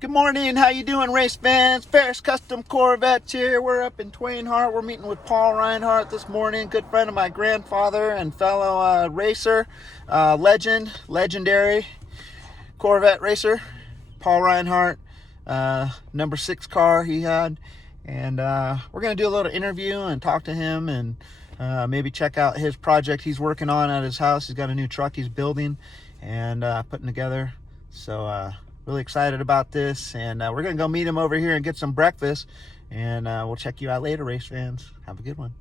Good morning, how you doing, race fans? Faris Custom Corvettes here. We're up in Reinhart. We're meeting with Paul Reinhart this morning, good friend of my grandfather and fellow racer, legendary Corvette racer, Paul Reinhart, number 6 car he had. And we're going to do a little interview and talk to him and maybe check out his project he's working on at his house. He's got a new truck he's building and putting together. So really excited about this, and we're gonna go meet him over here and get some breakfast, and we'll check you out later, race fans. Have a good one.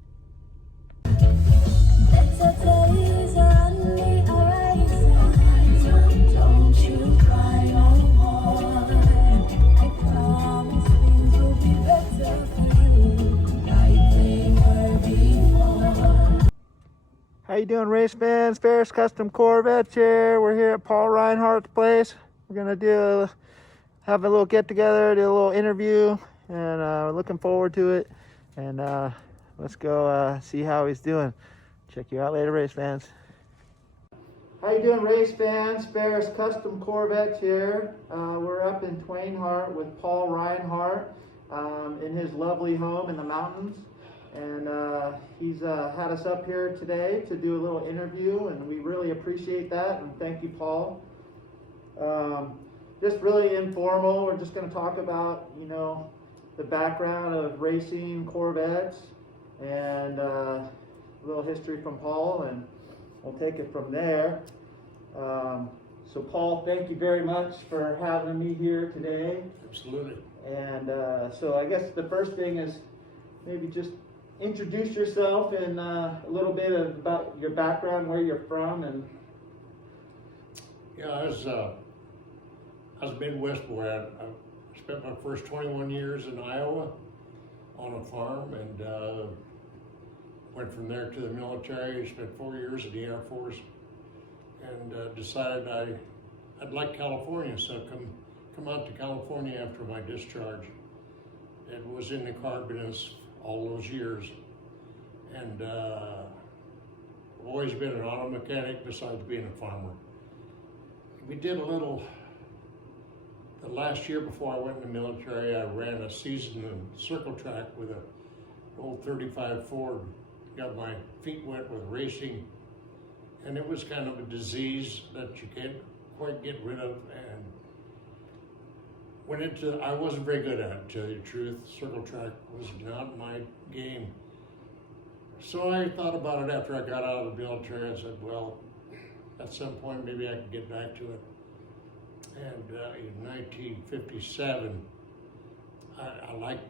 How you doing, race fans? Faris Custom Corvettes here. We're here at Paul Reinhardt's place. We're gonna have a little get together, do a little interview, and we're looking forward to it. And let's go see how he's doing. Check you out later, race fans. How you doing, race fans? Faris Custom Corvettes here. We're up in Reinhart with Paul Reinhart in his lovely home in the mountains. And he's had us up here today to do a little interview, and we really appreciate that. And thank you, Paul. Just really informal. We're just going to talk about, the background of racing Corvettes and a little history from Paul, and we'll take it from there. So Paul, thank you very much for having me here today. Absolutely. And so I guess the first thing is maybe just introduce yourself and a little bit about your background, where you're from, and. Yeah, I was a Midwest boy. I spent my first 21 years in Iowa on a farm, and went from there to the military. Spent 4 years in the Air Force, and decided I'd like California, so come out to California after my discharge. It was in the car business all those years, and I've always been an auto mechanic besides being a farmer. We did a little. The last year before I went in the military, I ran a season in circle track with an old 35 Ford. Got my feet wet with racing, and it was kind of a disease that you can't quite get rid of, and I wasn't very good at it, to tell you the truth. Circle track was not my game. So I thought about it after I got out of the military. I said, well, at some point maybe I could get back to it. And in 1957, I liked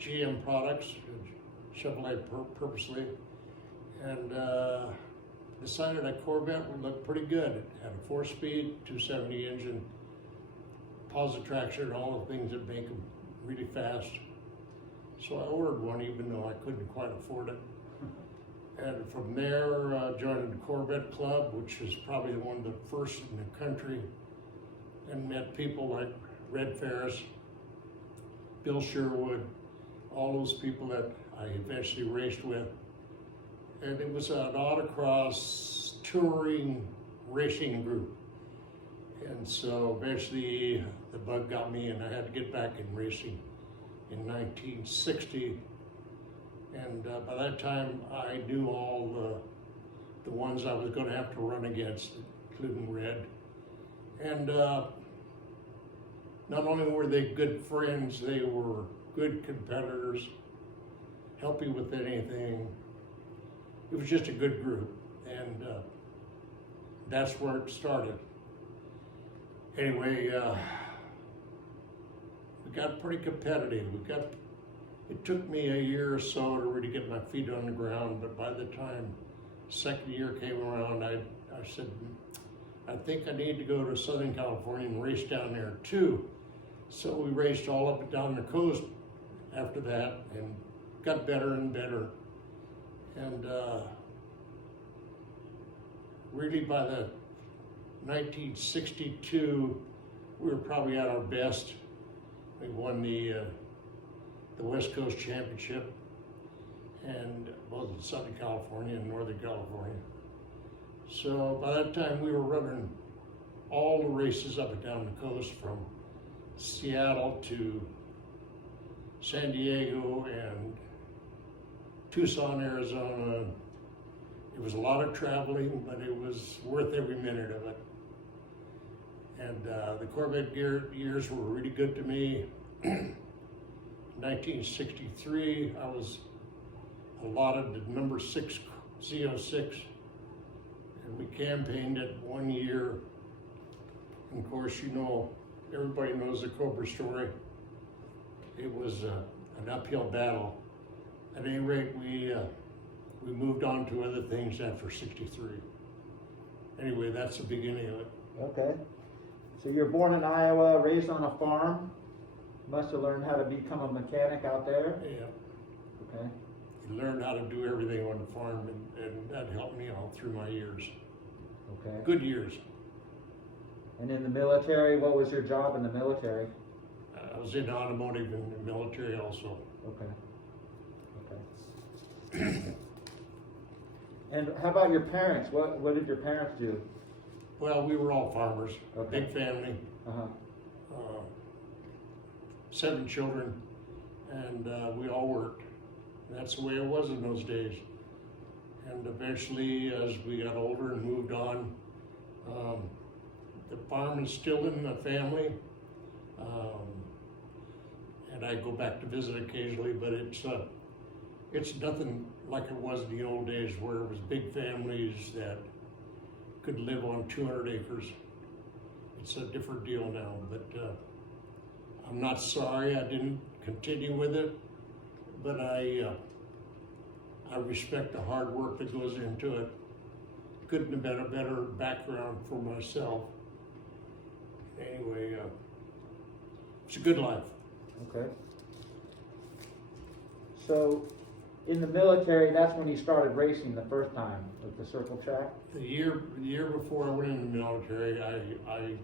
GM products, Chevrolet purposely, and decided a Corvette would look pretty good. It had a 4-speed, 270 engine, positive traction, and all the things that make them really fast. So I ordered one, even though I couldn't quite afford it. And from there, joined the Corvette Club, which was probably one of the first in the country, and met people like Red Faris, Bill Sherwood, all those people that I eventually raced with. And it was an autocross touring racing group. And so eventually the bug got me, and I had to get back in racing in 1960. And by that time, I knew all the ones I was going to have to run against, including Red. And not only were they good friends, they were good competitors, help you with anything. It was just a good group, and that's where it started. Anyway, we got pretty competitive. It took me a year or so to really get my feet on the ground, but by the time second year came around, I said, I think I need to go to Southern California and race down there too. So we raced all up and down the coast after that, and got better and better. And really by the 1962, we were probably at our best. We won the West Coast Championship, and both in Southern California and Northern California. So by that time we were running all the races up and down the coast, from Seattle to San Diego and Tucson, Arizona. It was a lot of traveling, but it was worth every minute of it. And the Corvette years were really good to me. 1963, I was allotted the number 6 Z06, and we campaigned it 1 year. And of course, you know, everybody knows the Cobra story. It was an uphill battle. At any rate, we moved on to other things after 63. Anyway, that's the beginning of it. Okay. So you're born in Iowa, raised on a farm. Must have learned how to become a mechanic out there. Yeah. Okay. You learned how to do everything on the farm, and that helped me all through my years. Okay. Good years. And in the military, what was your job in the military? I was in automotive and the military also. Okay. Okay. And how about your parents? What did your parents do? Well, we were all farmers, Okay. big family, Uh-huh. 7 children, and we all worked. That's the way it was in those days. And eventually, as we got older and moved on, the farm is still in the family. And I go back to visit occasionally, but it's nothing like it was in the old days where it was big families that could live on 200 acres. It's a different deal now, but I'm not sorry I didn't continue with it, but I respect the hard work that goes into it. Couldn't have been a better background for myself. Anyway, it's a good life. Okay. So, in the military, that's when you started racing the first time with the circle track? The year before I went in the military, I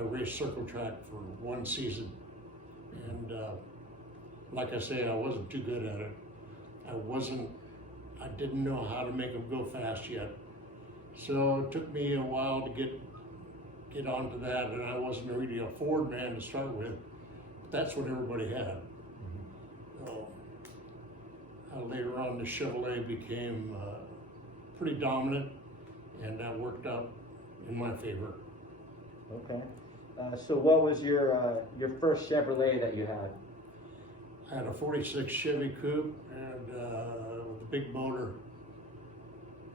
raced circle track for 1 season. And like I say, I wasn't too good at it. I didn't know how to make them go fast yet. So it took me a while to get onto that, and I wasn't really a Ford man to start with. But that's what everybody had. So, later on, the Chevrolet became pretty dominant, and that worked out in my favor. Okay. So what was your first Chevrolet that you had? I had a 46 Chevy Coupe and with a big motor,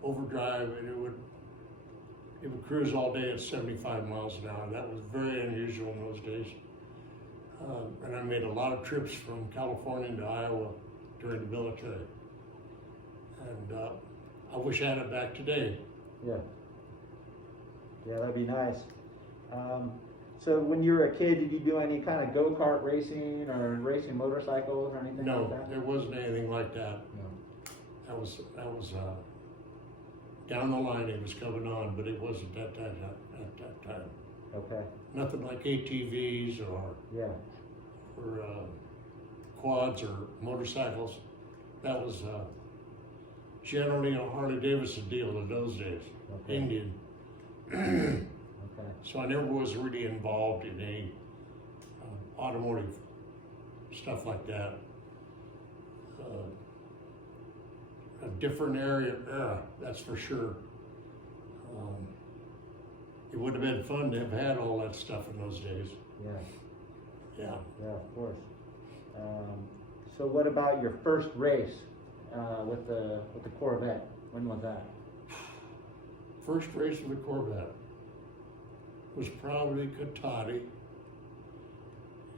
overdrive, and it would cruise all day at 75 miles an hour. That was very unusual in those days. And I made a lot of trips from California to Iowa during the military. And I wish I had it back today. Yeah. Yeah, that'd be nice. So when you were a kid, did you do any kind of go-kart racing or racing motorcycles or anything No, like that? there wasn't anything like that. No. That was down the line. It was coming on, but it wasn't that time. At that time. Okay. Nothing like ATVs or quads or motorcycles. That was generally a Harley Davidson deal in those days. Okay. Indian. Okay. So I never was really involved in any automotive stuff like that. A different era, that's for sure. It would have been fun to have had all that stuff in those days. Yeah. Yeah. Yeah, of course. So what about your first race with the Corvette? When was that? First race with a Corvette was probably Katati,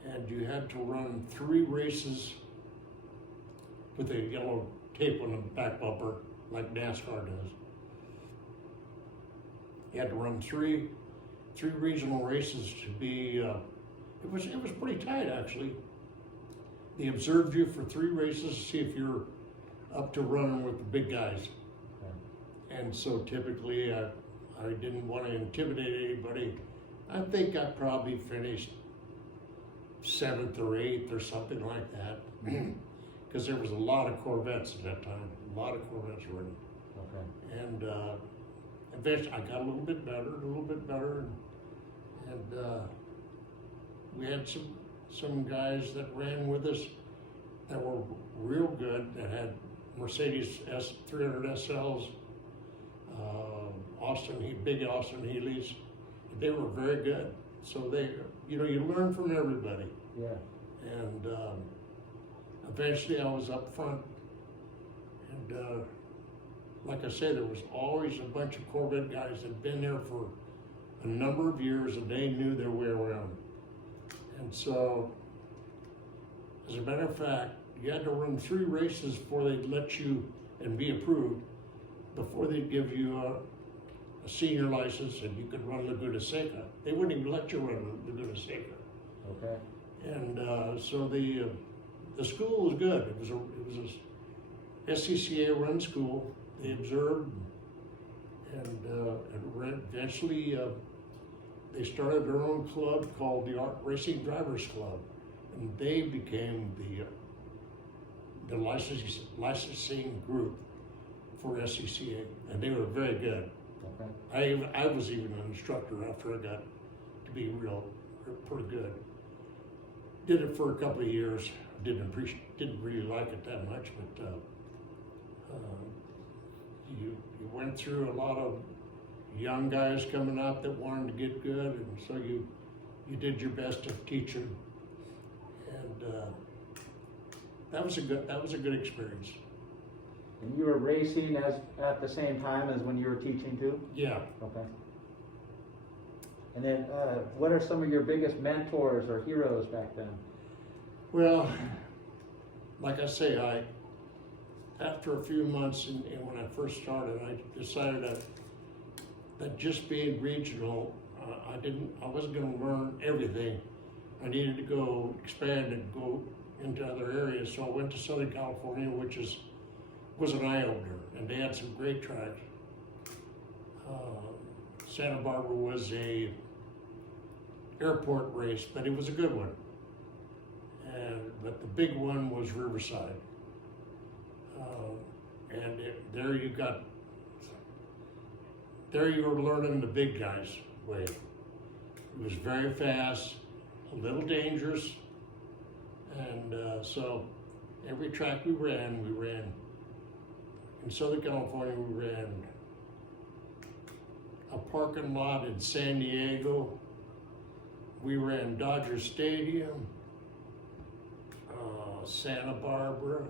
and you had to run 3 races with a yellow tape on the back bumper, like NASCAR does. You had to run three regional races to be. It was pretty tight actually. They observed you for 3 races to see if you're up to running with the big guys. Okay. And so typically, I didn't want to intimidate anybody. I think I probably finished 7th or 8th or something like that. Because there was a lot of Corvettes at that time, a lot of Corvettes running. Okay. And eventually I got a little bit better, and we had some guys that ran with us that were real good, that had Mercedes S300 SLs, big Austin Healey's. They were very good. So you learn from everybody. Yeah. And eventually I was up front, and like I said, there was always a bunch of Corvette guys that had been there for a number of years, and they knew their way around. And so, as a matter of fact, you had to run 3 races before they'd let you and be approved, before they'd give you a senior license and you could run Laguna Seca. They wouldn't even let you run Laguna Seca. Okay. And so the school was good. It was a SCCA run school. They observed, and eventually they started their own club called the Racing Drivers Club, and they became the licensing group for SCCA, and they were very good. Okay. I was even an instructor after I got to be pretty good. Did it for a couple of years. Didn't really like it that much, but you went through a lot of young guys coming out that wanted to get good, and so you did your best to teach them, and that was a good experience. And you were racing at the same time as when you were teaching too? Yeah. Okay. And then, what are some of your biggest mentors or heroes back then? Well, like I say, after a few months and when I first started, I decided that just being regional, I wasn't going to learn everything. I needed to go expand and go into other areas. So I went to Southern California, which was an eye-opener, and they had some great tracks. Santa Barbara was a airport race, but it was a good one. But the big one was Riverside. There you were learning the big guys' way. It was very fast, a little dangerous, and so every track we ran in Southern California. We ran a parking lot in San Diego. We ran Dodger Stadium, Santa Barbara.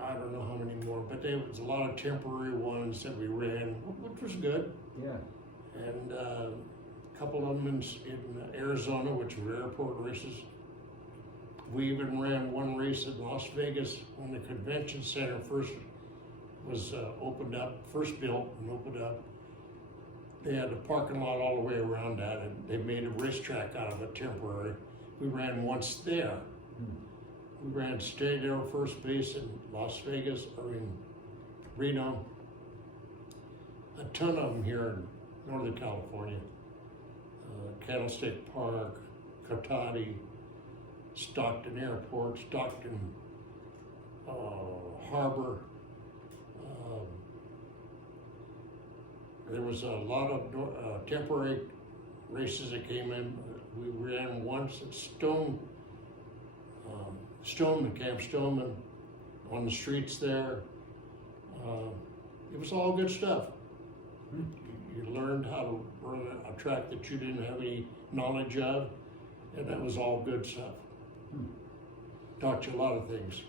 I don't know how many more, but there was a lot of temporary ones that we ran, which was good. Yeah. And a couple of them in Arizona, which were airport races. We even ran one race in Las Vegas when the convention center first was first built and opened up. They had a parking lot all the way around that, and they made a racetrack out of it temporary. We ran once there. We ran State Air Force Base in Las Vegas, or in Reno. A ton of them here in Northern California. Candlestick Park, Cotati, Stockton Airport, Stockton Harbor. There was a lot of temporary races that came in. We ran once at Camp Stoneman, on the streets there. It was all good stuff. You learned how to run a track that you didn't have any knowledge of, and that was all good stuff. Taught you a lot of things.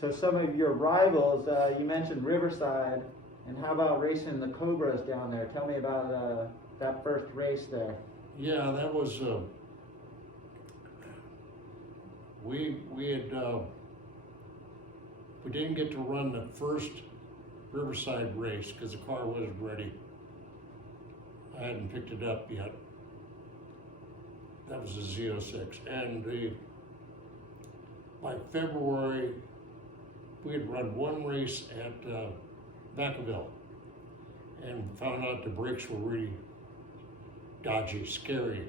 So some of your rivals, you mentioned Riverside, and how about racing the Cobras down there? Tell me about that first race there. Yeah, that was, we didn't get to run the first Riverside race because the car wasn't ready. I hadn't picked it up yet. That was a Z06. And by February, we had run one race at Vacaville and found out the brakes were really dodgy, scary.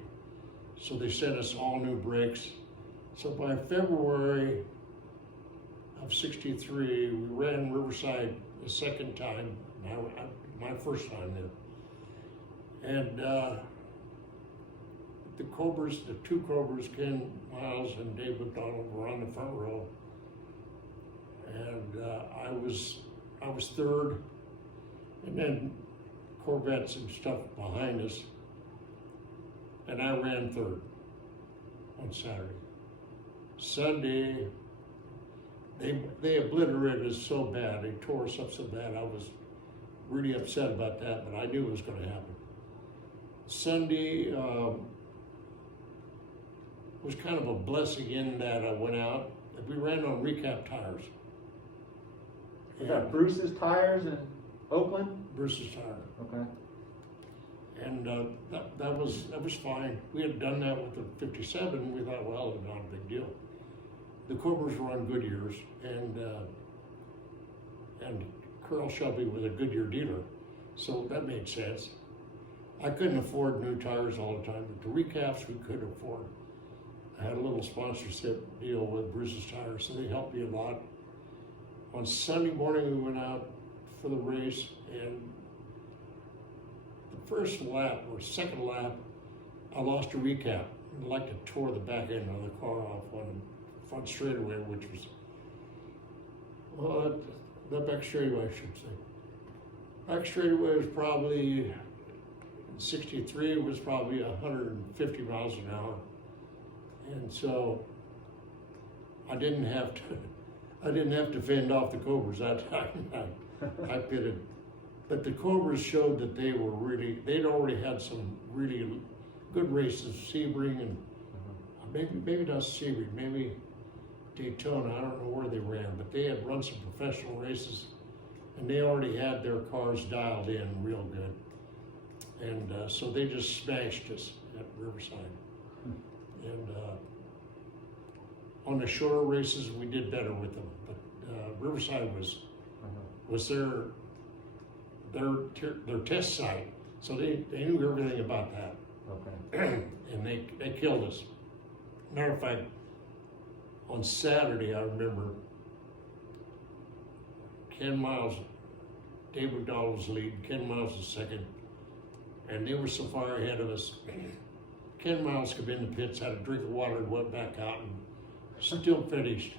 So they sent us all new brakes. So by February of '63, we ran Riverside the second time, my first time there. And the Cobras, the two Cobras, Ken Miles and Dave McDonald, were on the front row, and I was third, and then Corvettes and stuff behind us, and I ran third on Saturday. Sunday, they obliterated us so bad, they tore us up so bad, I was really upset about that, but I knew it was going to happen. Sunday was kind of a blessing in that I went out. We ran on recap tires. Was that Bruce's tires in Oakland? Bruce's tire. Okay. And that was fine. We had done that with the 57. We thought, well, it's not a big deal. The Cobras were on Goodyears, and Carl Shelby was a Goodyear dealer, so that made sense. I couldn't afford new tires all the time, but the recaps we could afford. I had a little sponsorship deal with Bruce's Tires, so they helped me a lot. On Sunday morning, we went out for the race, and the first lap or second lap, I lost a recap. I like to tore the back end of the car off on the front straightaway, which was, well, the back straightaway, I should say. Back straightaway was probably, 63 was probably 150 miles an hour. And so I didn't have to fend off the Cobras that time. I pitted. But the Cobras showed that they'd already had some really good races, Sebring and maybe not Sebring, maybe Daytona, I don't know where they ran, but they had run some professional races, and they already had their cars dialed in real good. And so they just smashed us at Riverside. And on the shorter races, we did better with them. But Riverside was their test site, so they knew everything about that. Okay. And they killed us. Matter of fact, on Saturday, I remember Ken Miles, Dave McDonald was leading, Ken Miles was second, and they were so far ahead of us. Ken Miles came in the pits, had a drink of water, and went back out, and still finished.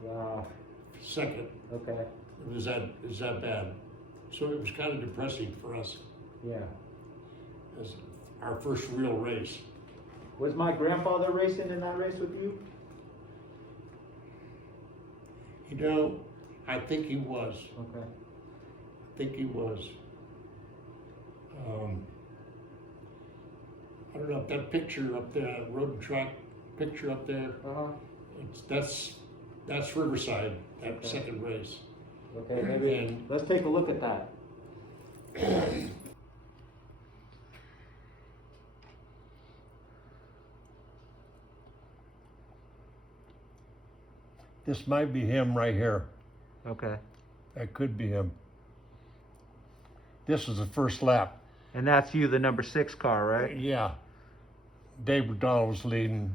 Wow. Second. Okay. It was that bad. So it was kind of depressing for us. Yeah. As our first real race. Was my grandfather racing in that race with you? You know, I think he was. Okay. I think he was. I don't know if that picture up there, that road and track picture up there, that's Riverside, that second race. Okay, maybe let's take a look at that. This might be him right here. Okay. That could be him. This was the first lap. And that's you, the number 6 car, right? Yeah. Dave McDonald was leading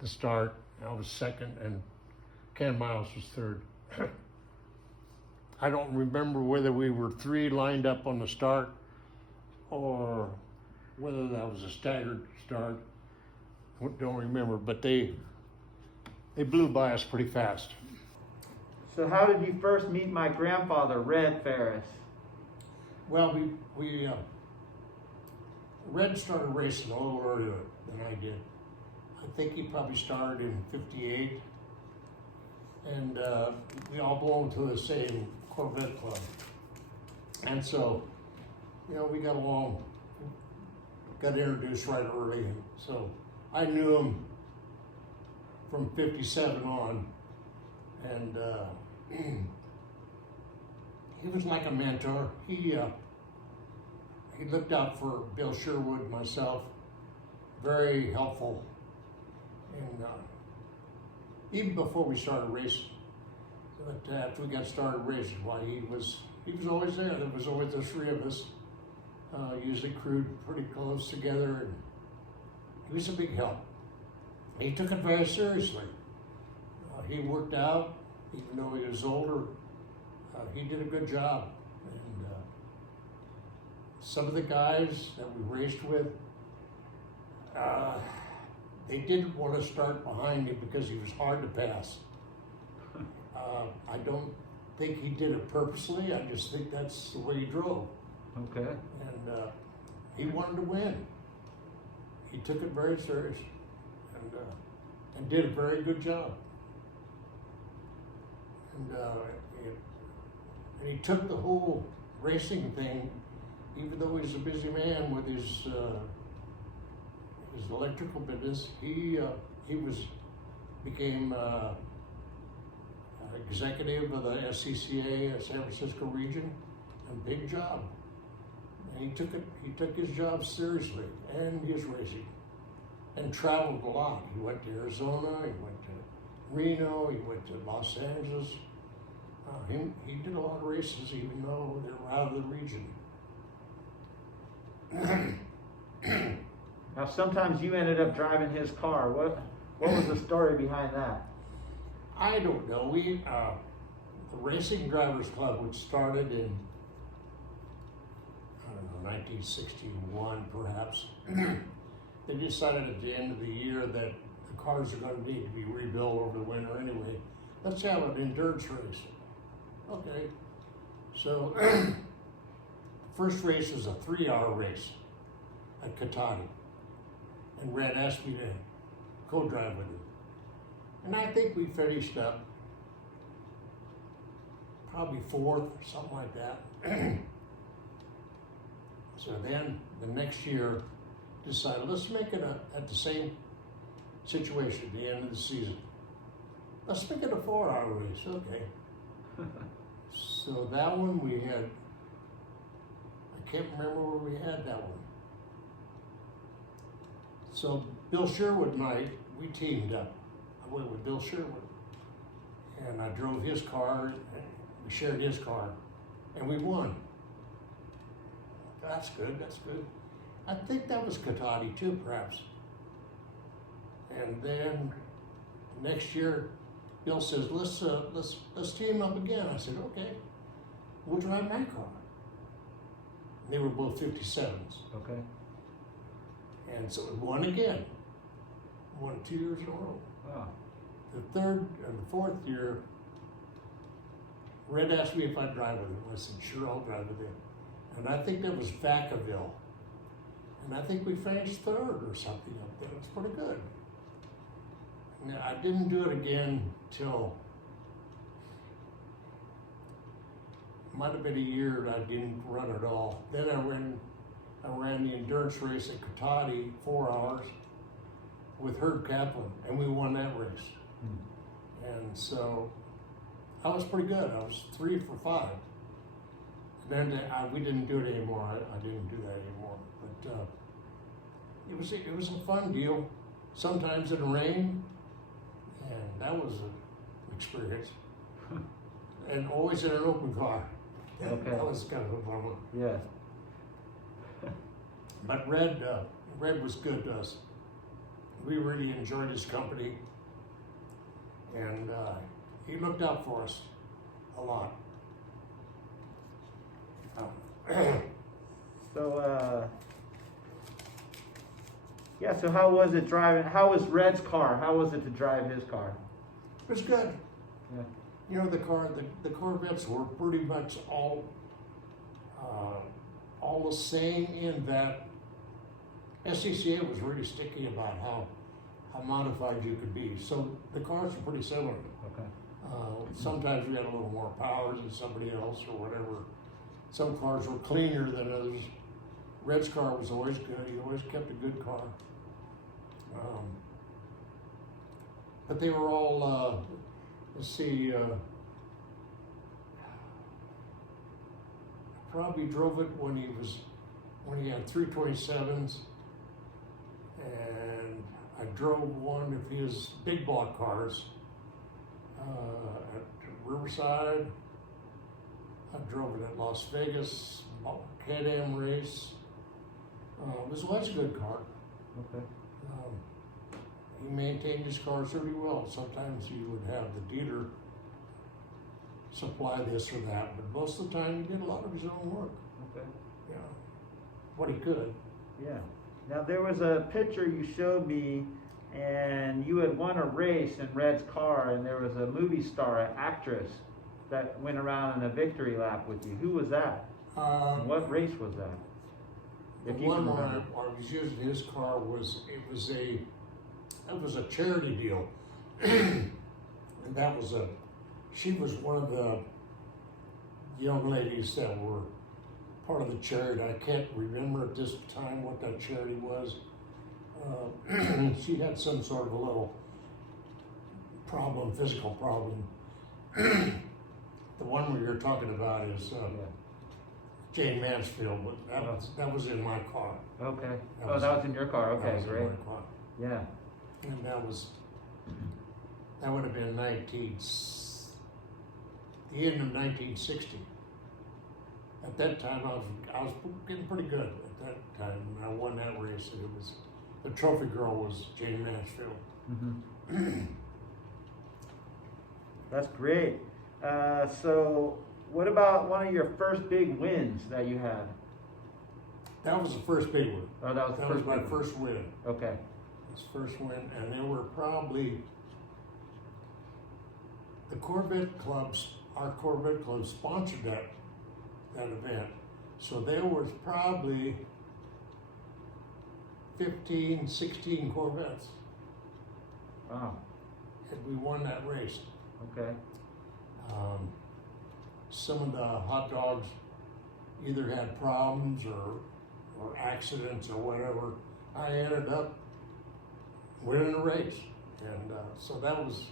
the start. I was second, and Ken Miles was third. I don't remember whether we were 3 lined up on the start or whether that was a staggered start. Don't remember, but they blew by us pretty fast. So how did you first meet my grandfather, Red Faris? Well, Red started racing a little earlier than I did. I think he probably started in '58, and we all belonged to the same Corvette Club. And so, we got along, got introduced right early. And so I knew him from '57 on, and he was like a mentor. He looked out for Bill Sherwood, myself, very helpful. And even before we started racing, but after we got started racing, why he was always there. There was always the 3 of us, usually crewed pretty close together, and he was a big help. He took it very seriously. He worked out, even though he was older. He did a good job. And some of the guys that we raced with, They didn't want to start behind him because he was hard to pass. I don't think he did it purposely. I just think that's the way he drove. Okay. And he wanted to win. He took it very serious and did a very good job. And he took the whole racing thing, even though he's a busy man with his electrical business. He became executive of the SCCA, San Francisco region, and big job. And he took his job seriously and his racing, and traveled a lot. He went to Arizona, he went to Reno, he went to Los Angeles. He did a lot of races, even though they were out of the region. Now, sometimes you ended up driving his car. What was the story behind that? I don't know. The Racing Drivers Club, which started in, I don't know, 1961 perhaps, they decided at the end of the year that the cars are going to need to be rebuilt over the winter anyway. Let's have an endurance race. Okay. So the first race was a 3-hour race at Katati. And Red asked me to co-drive with him. And I think we finished up probably 4th or something like that. So then the next year decided, let's make it at the same situation at the end of the season. Let's make it a 4-hour race, okay. So that one we had, I can't remember where we had that one. So Bill Sherwood and I, we teamed up. I went with Bill Sherwood, and I drove his car, and we shared his car, and we won. That's good, that's good. I think that was Katati too, perhaps. And then next year, Bill says, let's team up again. I said, okay, we'll drive my car. And they were both 57s. Okay. And so we won again. Won 2 years in a row. Wow. The third and the fourth year, Red asked me if I'd drive with him. I said, sure, I'll drive with him. And I think that was Vacaville. And I think we finished 3rd or something up there. It's pretty good. Now, I didn't do it again till, might have been a year that I didn't run at all. Then I ran the endurance race at Katati, 4 hours, with Herb Kaplan, and we won that race. And so I was pretty good. I was 3 for 5. And then we didn't do it anymore. I didn't do that anymore. But it was a fun deal. Sometimes it'd rain, and that was an experience. And always in an open car. Okay. That was kind of a fun one. Yeah. But Red was good to us. We really enjoyed his company, and he looked out for us a lot. So, yeah, so how was it driving? How was Red's car? How was it to drive his car? It was good. Yeah. You know, the Corvettes were pretty much all the same in that SCCA was really sticky about how modified you could be. So the cars were pretty similar. Okay. Sometimes we had a little more power than somebody else or whatever. Some cars were cleaner than others. Red's car was always good. He always kept a good car. But they were all, let's see, probably drove it when he had 327s, and I drove one of his big block cars at Riverside. I drove it at Las Vegas, Can-Am race. It was always a good car. Okay. He maintained his cars really well. Sometimes he would have the dealer supply this or that, but most of the time he did a lot of his own work. Okay. Yeah, what he could. Yeah. Now there was a picture you showed me, and you had won a race in Red's car, and there was a movie star, an actress, that went around in a victory lap with you. Who was that? And what race was that? The If you one can where remember. I was using his car that was a charity deal. And she was one of the young ladies that were part of the charity. I can't remember at this time what that charity was. She had some sort of a little problem, physical problem. The one we were talking about is Jane Mansfield, but that was in my car. Okay. That was in your car. Okay, great. In my car. Yeah. And that would have been the end of 1960. At that time, I was getting pretty good at that time. I won that race, and the trophy girl was Jane Mansfield. Mm-hmm. That's great. So what about one of your first big wins that you had? That was the first big one. Oh, that was my first win. Okay. His first win, and there were probably the Corvette clubs. Our Corvette Club sponsored that event, so there was probably 15, 16 Corvettes. Wow. And we won that race. Okay. Some of the hot dogs either had problems or accidents or whatever. I ended up winning the race, and so that was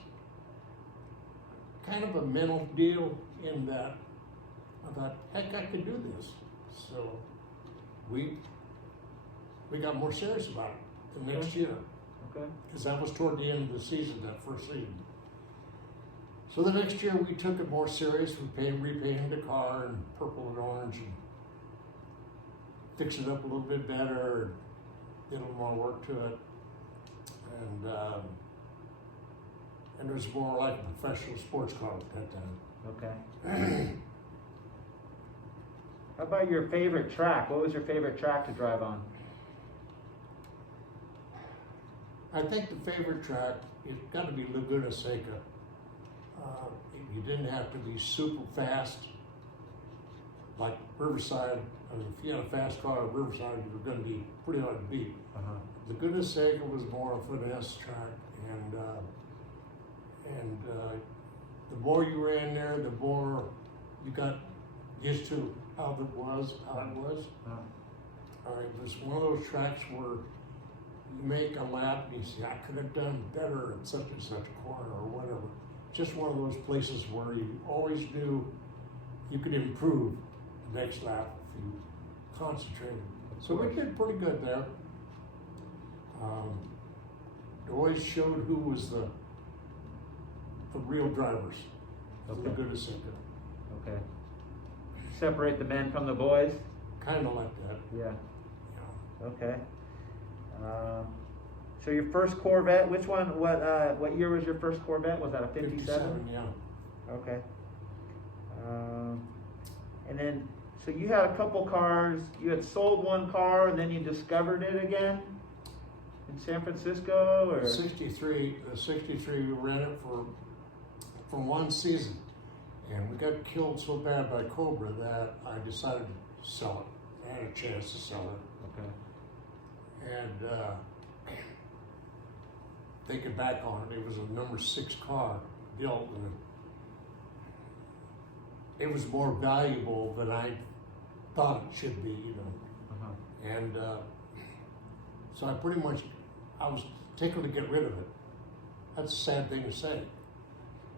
kind of a mental deal in that I thought, heck, I could do this. So we got more serious about it the next year. Okay. Because that was toward the end of the season, that first season. So the next year we took it more serious. We repainted the car in purple and orange and fixed it up a little bit better, did a little more work to it. And it was more like a professional sports car at that time. Okay. How about your favorite track? What was your favorite track to drive on? I think the favorite track, it's got to be Laguna Seca. You didn't have to be super fast, like Riverside. I mean, if you had a fast car at Riverside, you were going to be pretty hard to beat. Laguna Seca was more a finesse track, and the more you ran there, the more you got used to how it was. It was one of those tracks where you make a lap and you say, I could have done better at such and such a corner or whatever. Just one of those places where you always knew you could improve the next lap if you concentrated. So we did pretty good there. It always showed who was the real drivers. Okay. Laguna Seca. Okay. Separate the men from the boys? Kind of like that. Yeah. Yeah. Okay. So your first Corvette, which one, what year was your first Corvette? Was that a 57? 57, yeah. Okay. And then, so you had a couple cars, you had sold one car and then you discovered it again in San Francisco, or? 63, we ran it for one season. And we got killed so bad by Cobra that I decided to sell it. I had a chance to sell it. Okay. And thinking back on it, it was a number 6 car built, and it was more valuable than I thought it should be, you know. And so I was tickled to get rid of it. That's a sad thing to say.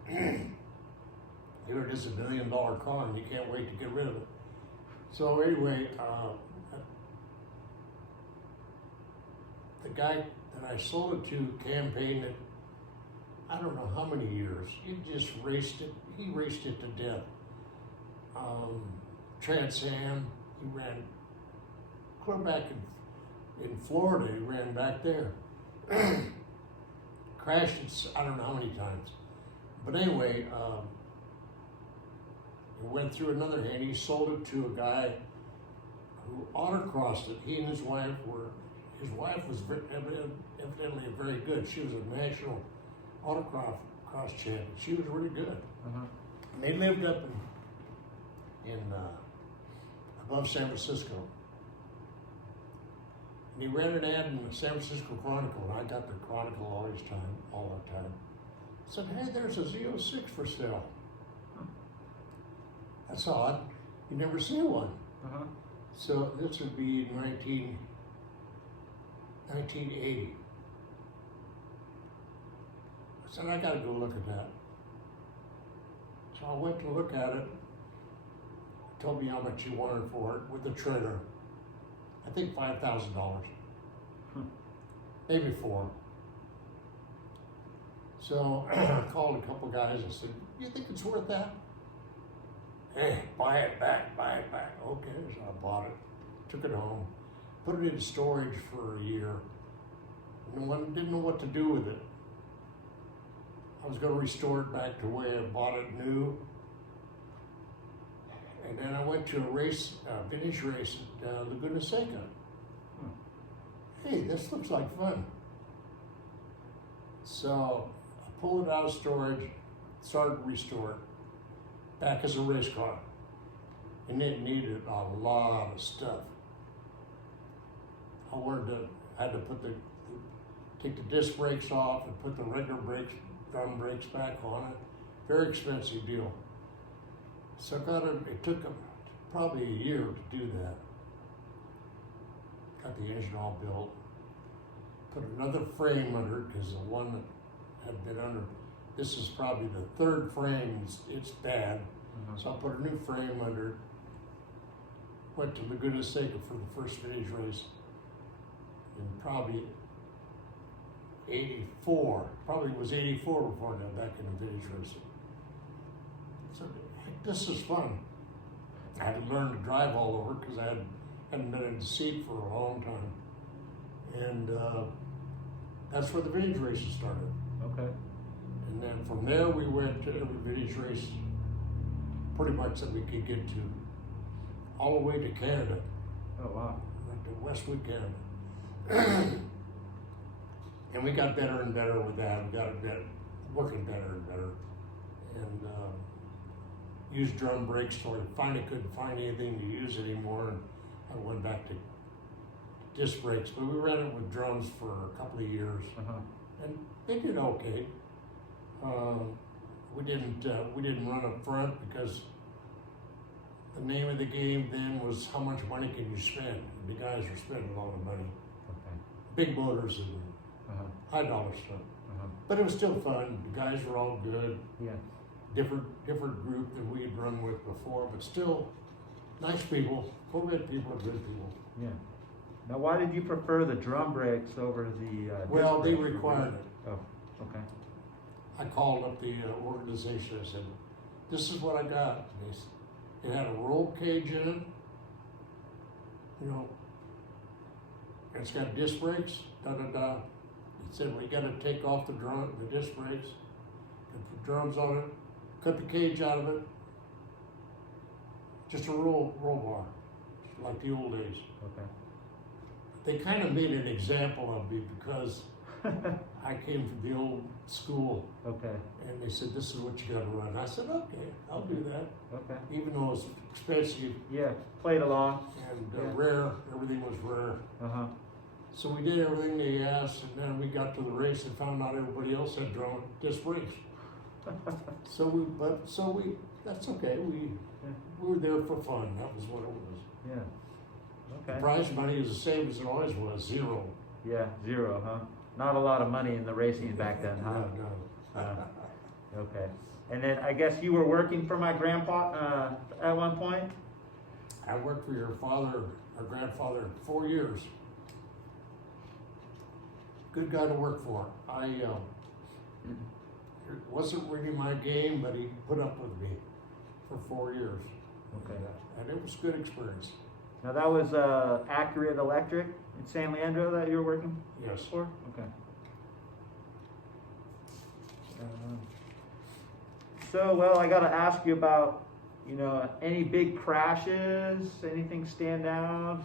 Here it is, $1 million car, and you can't wait to get rid of it. So anyway, the guy that I sold it to campaigned it, I don't know how many years. He just raced it. He raced it to death. Trans Am, he ran clear back in Florida. He ran back there. Crashed it, I don't know how many times. But anyway, it went through another hand. He sold it to a guy who autocrossed it. He and his wife his wife was evidently very good. She was a national autocross champion. She was really good. And they lived up in above San Francisco. And he ran an ad in the San Francisco Chronicle, and I got the Chronicle all the time. Said, hey, there's a Z06 for sale. That's odd. You never see one. So this would be 1980. I said, I gotta go look at that. So I went to look at it. Told me how much he wanted for it with the trailer. I think $5,000. Maybe $4,000. So I called a couple guys and said, you think it's worth that? Hey, buy it back. Okay, so I bought it, took it home, put it in storage for a year. Didn't know what to do with it. I was gonna restore it back to the way I bought it new. And then I went to a vintage race at Laguna Seca. Hey, this looks like fun. So I pulled it out of storage, started to restore it back as a race car. And it needed a lot of stuff. I had to take the disc brakes off and put the regular drum brakes back on it. Very expensive deal. So it took probably a year to do that. Got the engine all built. Put another frame under it because the one that had been under, this is probably the third frame, it's bad. So I put a new frame under it. Went to Laguna Seca for the first vintage race in probably 84. Probably was 84 before I got back into vintage racing. So this is fun. I had to learn to drive all over because I hadn't been in the seat for a long time. And that's where the vintage races started. Okay. And then from there we went to every vintage race pretty much that we could get to, all the way to Canada. Oh, wow. Went to Westwood, Canada. And we got better and better with that. We got it working better and better. And used drum brakes till I finally couldn't find anything to use anymore. And I went back to disc brakes. But we ran it with drums for a couple of years. And they did okay. We didn't run up front because the name of the game then was how much money can you spend? The guys were spending a lot of money. Big motors and high dollar stuff. But it was still fun. The guys were all good. Yeah. Different group than we had run with before, but still nice people. Corvette people are good people. Yeah. Now, why did you prefer the drum brakes over the Well, disc they brakes? required it. Oh, okay. I called up the organization. I said, this is what I got. And it had a roll cage in it. You know, and it's got disc brakes, He said, well, you got to take off the disc brakes, put the drums on it, cut the cage out of it. Just a roll bar, like the old days. Okay. They kind of made an example of me because I came from the old school. Okay. And they said, this is what you got to run. I said, okay, I'll do that. Okay. Even though it's expensive Yeah, played along. and rare, everything was rare. So we did everything they asked, and then we got to the race and found out everybody else had disc brakes. That's okay. We were there for fun. That was what it was. Yeah. The Okay. prize money is the same as it always was, $0. Yeah, 0, huh? Not a lot of money in the racing back then, huh? No. Okay. And then I guess you were working for my grandpa at one point? I worked for your grandfather, 4 years. Good guy to work for. It wasn't really my game, but he put up with me for 4 years. Okay. And it was a good experience. Now that was Accurate Electric in San Leandro that you were working Yes. for? Okay. Well, I got to ask you about, any big crashes, anything stand out?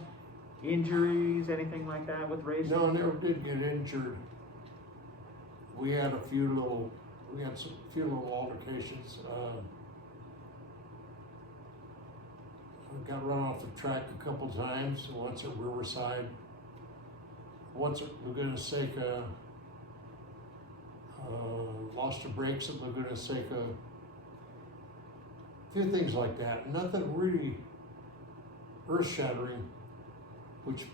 injuries, anything like that with racing? No, I never did get injured. We had some few little altercations. I got run off the track a couple times, once at Riverside, once at Laguna Seca, lost the brakes at Laguna Seca, a few things like that. Nothing really earth-shattering, which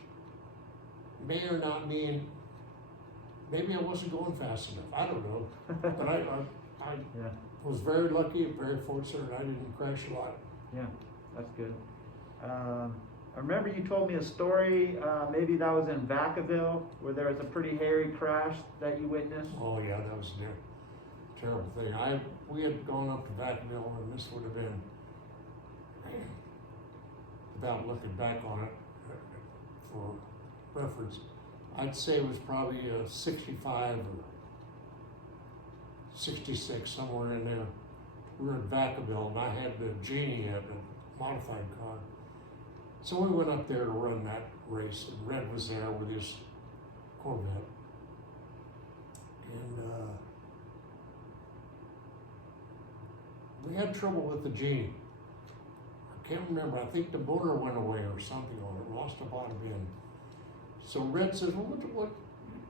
may or not mean maybe I wasn't going fast enough. I don't know. But I Yeah. was very lucky and very fortunate. I didn't crash a lot. Yeah, that's good. I remember you told me a story, maybe that was in Vacaville, where there was a pretty hairy crash that you witnessed. Oh yeah, that was a terrible thing. We had gone up to Vacaville, and this would have been, without looking back on it for reference, I'd say it was probably a 65 or 66, somewhere in there. We were in Vacaville, and I had the Genie at a modified car. So we went up there to run that race, and Red was there with his Corvette. And we had trouble with the Genie. I can't remember, I think the motor went away or something on it, lost a bottom end. So Red says, well, what,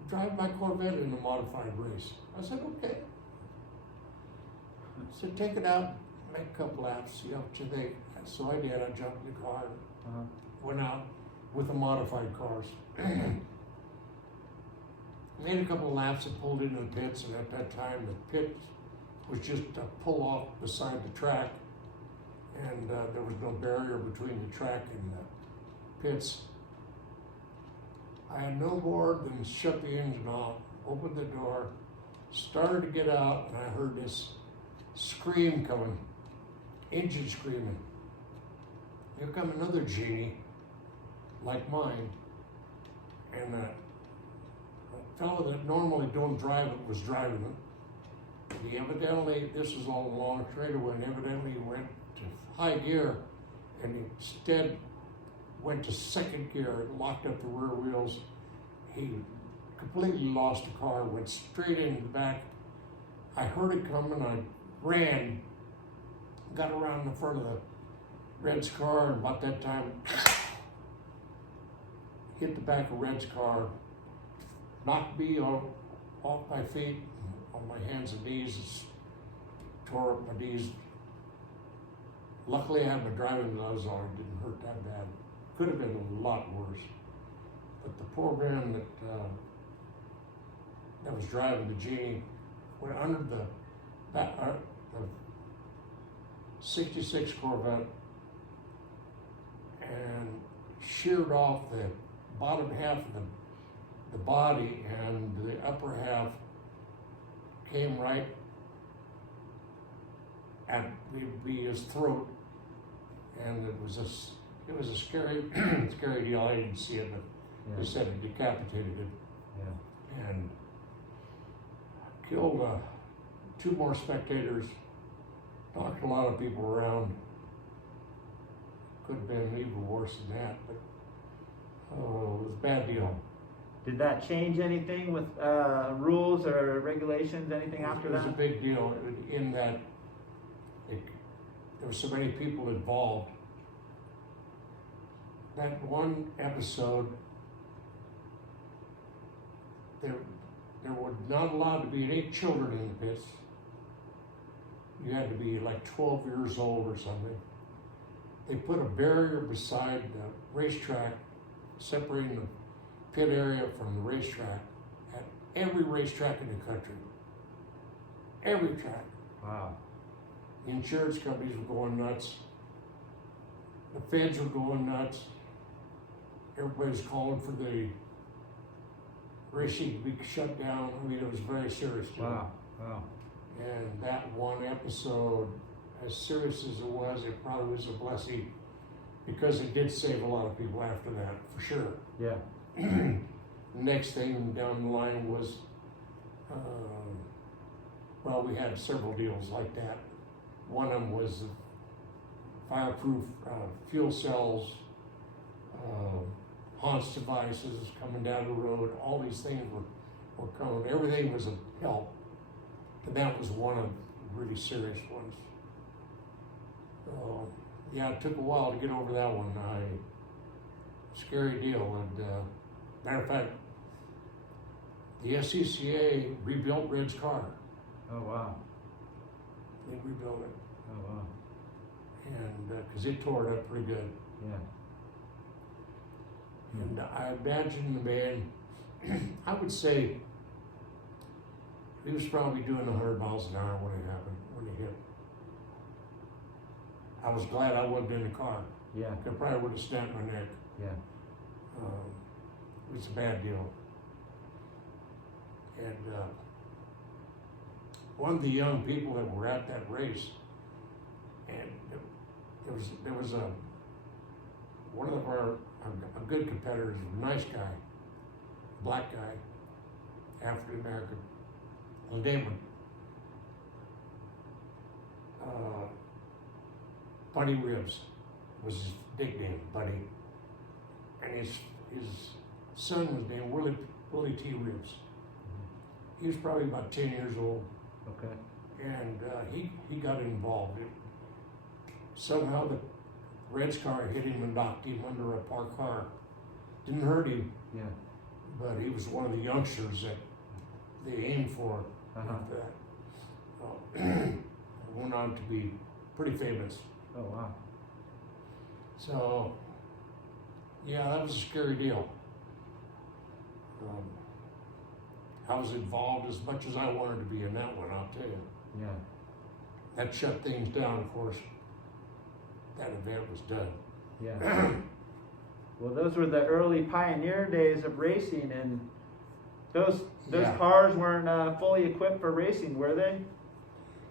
drive my Corvette in a modified race. I said, okay. So take it out, make a couple laps, see what you think. So I did, I jumped in the car, went out with the modified cars. Made a couple of laps and pulled into the pits, and at that time the pit was just a pull off beside the track, and there was no barrier between the track and the pits. I had no more than shut the engine off, opened the door, started to get out, and I heard this scream coming, engine screaming. Here come another Genie, like mine, and a fellow that normally don't drive it was driving it. He evidently, this was all along straightaway, and evidently he went to high gear, and instead went to second gear, locked up the rear wheels. He completely lost the car, went straight into the back. I heard it coming, I ran, got around the front of the Red's car, and about that time, hit the back of Red's car, knocked me off my feet, on my hands and knees, tore up my knees. Luckily I had my driving gloves on, it didn't hurt that bad. Could have been a lot worse. But the poor man that was driving the Genie went under the 66 Corvette and sheared off the bottom half of the body, and the upper half came right at his throat, and it was a scary scary deal. I didn't see it, but they said it decapitated him. Yeah. And killed 2 more spectators, knocked a lot of people around. Could have been even worse than that, but it was a bad deal. Did that change anything with rules or regulations, anything after that? It was a big deal in that there were so many people involved. That one episode, there were not allowed to be any children in the pits. You had to be like 12 years old or something. They put a barrier beside the racetrack, separating the pit area from the racetrack at every racetrack in the country. Every track. Wow. The insurance companies were going nuts. The feds were going nuts. Everybody's calling for the racing to be shut down. I mean, it was very serious. Wow. Wow. And that one episode, as serious as it was, probably was a blessing, because it did save a lot of people after that, for sure. Yeah. Next thing down the line was, well, we had several deals like that. One of them was fireproof fuel cells, Haunts devices coming down the road. All these things were coming. Everything was a help. And that was one of the really serious ones. So, yeah, it took a while to get over that one. Scary deal. And matter of fact, the SCCA rebuilt Red's car. Oh, wow. They rebuilt it. Oh, wow. And because it tore it up pretty good. Yeah. And I imagine the man, I would say he was probably doing 100 miles an hour when it happened, when it hit. I was glad I wasn't in the car. Yeah. I probably would have snapped my neck. Yeah. It was a bad deal. And one of the young people that were at that race, and there was one of a good competitor, a nice guy, black guy, African American. His name was Buddy Ribs was his nickname, Buddy, and his son was named Willie T. Ribs. He was probably about 10 years old. Okay. And he got involved. Somehow the Red's car hit him and knocked him under a parked car. Didn't hurt him, Yeah. but he was one of the youngsters that they aimed for like that. Went on to be pretty famous. Oh, wow. So, yeah, that was a scary deal. I was involved as much as I wanted to be in that one, I'll tell you. Yeah. That shut things down, of course. That event was done. Yeah. Well, those were the early pioneer days of racing, and those Yeah. cars weren't fully equipped for racing, were they?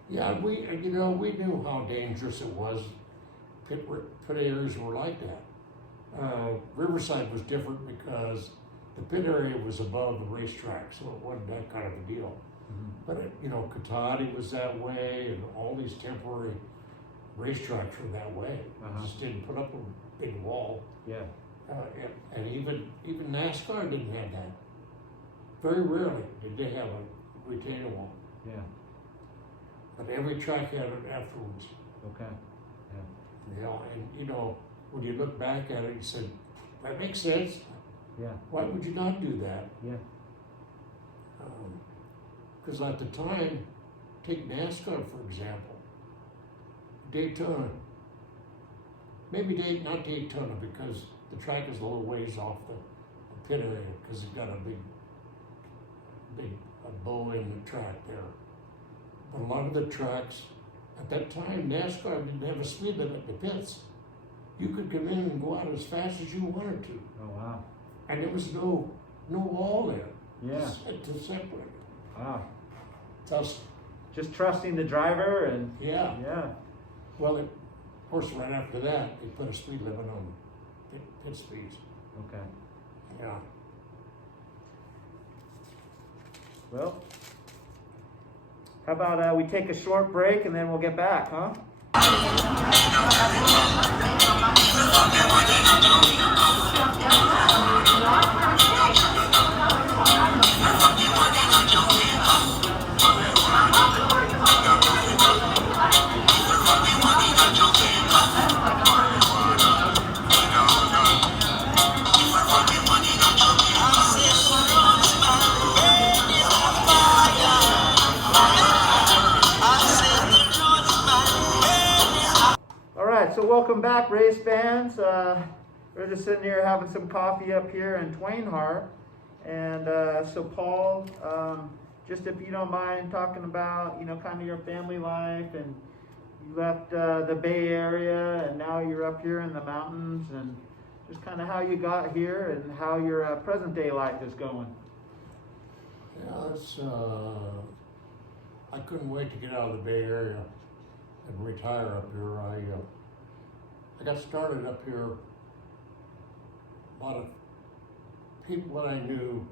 Yeah, we knew how dangerous it was. Pit areas were like that. Riverside was different because the pit area was above the racetrack, so it wasn't that kind of a deal. Mm-hmm. But Katati was that way, and all these temporary racetracks were that way. Uh-huh. Just didn't put up a big wall. Yeah. And even NASCAR didn't have that. Very rarely did they have a retaining wall. Yeah. But every track had it afterwards. Okay. Yeah. And when you look back at it, you said, that makes sense. Yeah. Why would you not do that? Yeah. Because at the time, take NASCAR for example, Daytona, maybe not Daytona because the track is a little ways off the pit area because it's got a big bow in the track there. But a lot of the tracks, at that time, NASCAR didn't have a speed limit in the pits. You could come in and go out as fast as you wanted to. Oh, wow. And there was no wall there. Yeah. To separate. Wow. Thus, Just trusting the driver and yeah. yeah. Well, of course, right after that, they put a speed limit on pit speeds. Okay. Yeah. Well, how about we take a short break and then we'll get back, huh? So welcome back, race fans. We're just sitting here having some coffee up here in Reinhart. And so Paul, just if you don't mind talking about, kind of your family life, and you left the Bay Area and now you're up here in the mountains, and just kind of how you got here and how your present day life is going. Yeah, I couldn't wait to get out of the Bay Area and retire up here. I got started up here. A lot of people that I knew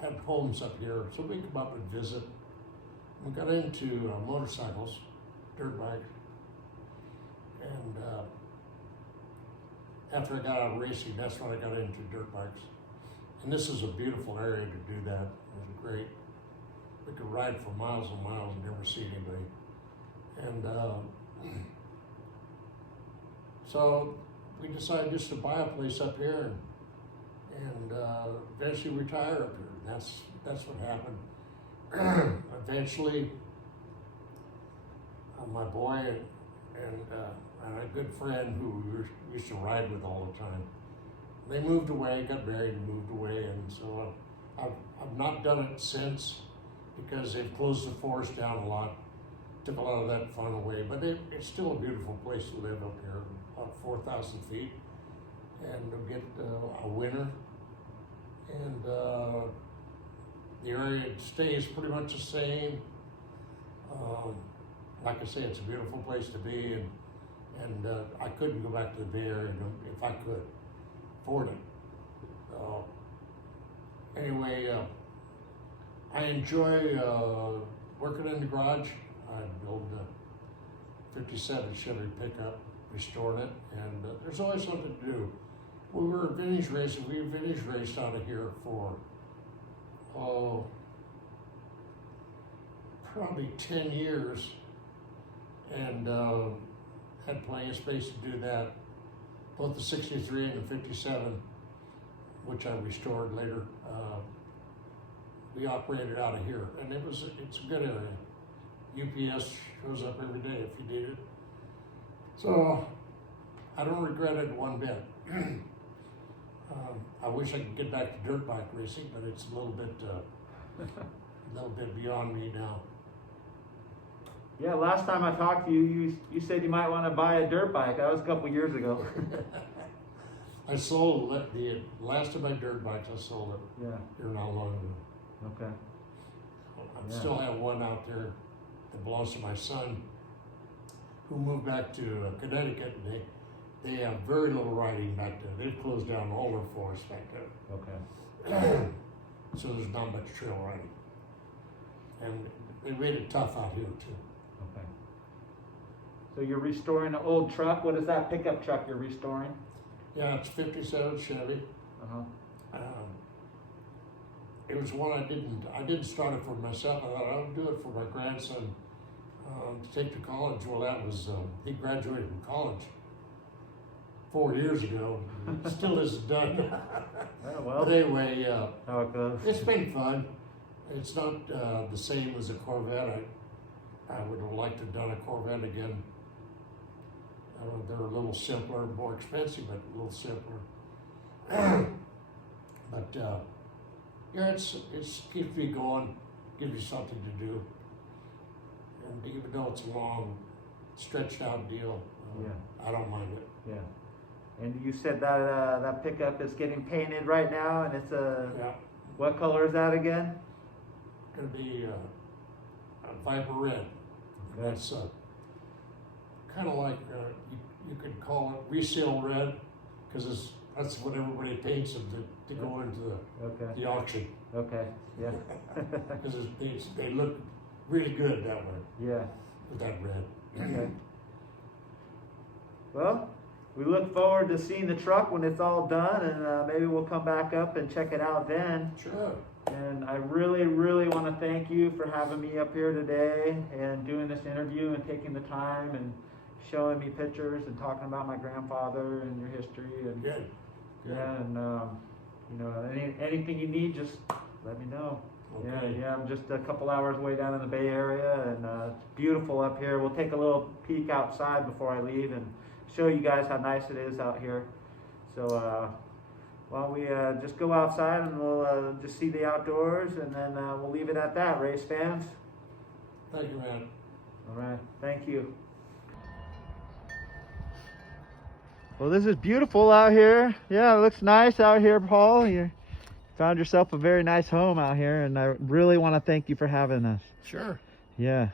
had homes up here, so we come up and visit. We got into motorcycles, dirt bikes, and after I got out of racing, that's when I got into dirt bikes. And this is a beautiful area to do that. It was great. We could ride for miles and miles and never see anybody. And so we decided just to buy a place up here and eventually retire up here. That's what happened. Eventually, my boy and a good friend who we used to ride with all the time, they moved away, got married and moved away, and so I've not done it since because they've closed the forest down a lot, took a lot of that fun away, but it's still a beautiful place to live up here, about 4,000 feet, and we'll get a winter, and the area stays pretty much the same. Like I say, it's a beautiful place to be, and I couldn't go back to the Bay Area if I could afford it. Anyway, I enjoy working in the garage. I build a 57 Chevy pickup, restoring it, and there's always something to do. We were vintage racing. We vintage raced out of here for, probably 10 years, and had plenty of space to do that. Both the 63 and the 57, which I restored later, we operated out of here, and it's a good area. UPS shows up every day if you need it. So I don't regret it one bit. I wish I could get back to dirt bike racing, but it's a little bit beyond me now. Yeah, last time I talked to you, you said you might want to buy a dirt bike. That was a couple years ago. I sold the last of my dirt bikes. I sold it. Yeah. Here not long ago. Okay. I still have one out there that belongs to my son, who moved back to Connecticut, and they have very little riding back there. They've closed down all their forests back there. Okay. So there's not much trail riding. And they made it tough out here too. Okay. So you're restoring an old truck. What is that pickup truck you're restoring? Yeah, it's 57 Chevy. Uh-huh. It was one I didn't start it for myself. I thought I would do it for my grandson to take to college. Well, that was, he graduated from college 4 years ago. It still isn't done. Yeah, well, But anyway, how it goes. it's been fun. It's not the same as a Corvette. I would have liked to have done a Corvette again. They're a little simpler, more expensive, but a little simpler. But yeah, it keeps me going, gives you something to do. And even though it's a long, stretched out deal, I don't mind it. Yeah. And you said that that pickup is getting painted right now, and it's Yeah, what color is that again? gonna be a Viper Red. Okay. That's kind of like you could call it resale red, because that's what everybody paints them to go into Okay. the auction. Okay. Yeah. Because they look really good that way Yeah. with that red. Okay. Well, we look forward to seeing the truck when it's all done, and maybe we'll come back up and check it out then. Sure. And I really, really want to thank you for having me up here today and doing this interview and taking the time and showing me pictures and talking about my grandfather and your history. And Good. yeah, and you know, anything you need, just let me know. Okay. Yeah, I'm just a couple hours away down in the Bay Area, and it's beautiful up here. We'll take a little peek outside before I leave and show you guys how nice it is out here. So well, we just go outside and we'll just see the outdoors, and then we'll leave it at that, race fans. Thank you, man. All right, thank you. Well, this is beautiful out here. Yeah, it looks nice out here, Paul. You found yourself a very nice home out here, and I really want to thank you for having us. Sure. Yeah.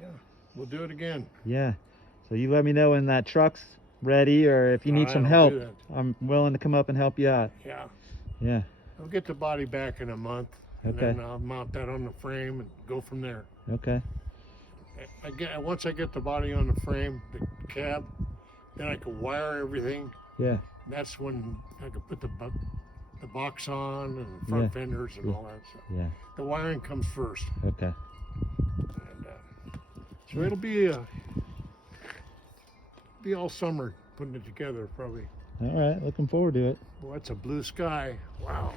Yeah. We'll do it again. Yeah. So you let me know when that truck's ready, or if you need All some right, I'll help. do that. I'm willing to come up and help you out. Yeah. Yeah. I'll get the body back in a month, and Okay. then I'll mount that on the frame and go from there. Okay. Once I get the body on the frame, the cab, then I can wire everything Yeah. That's when I could put the box on and front fenders and all that stuff. Yeah. The wiring comes first. Okay. And, so it'll be all summer putting it together probably. All right. Looking forward to it. Well, that's a blue sky. Wow.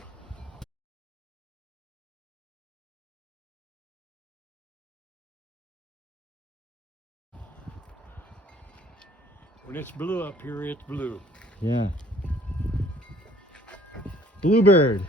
When it's blue up here, it's blue. Yeah. Bluebird.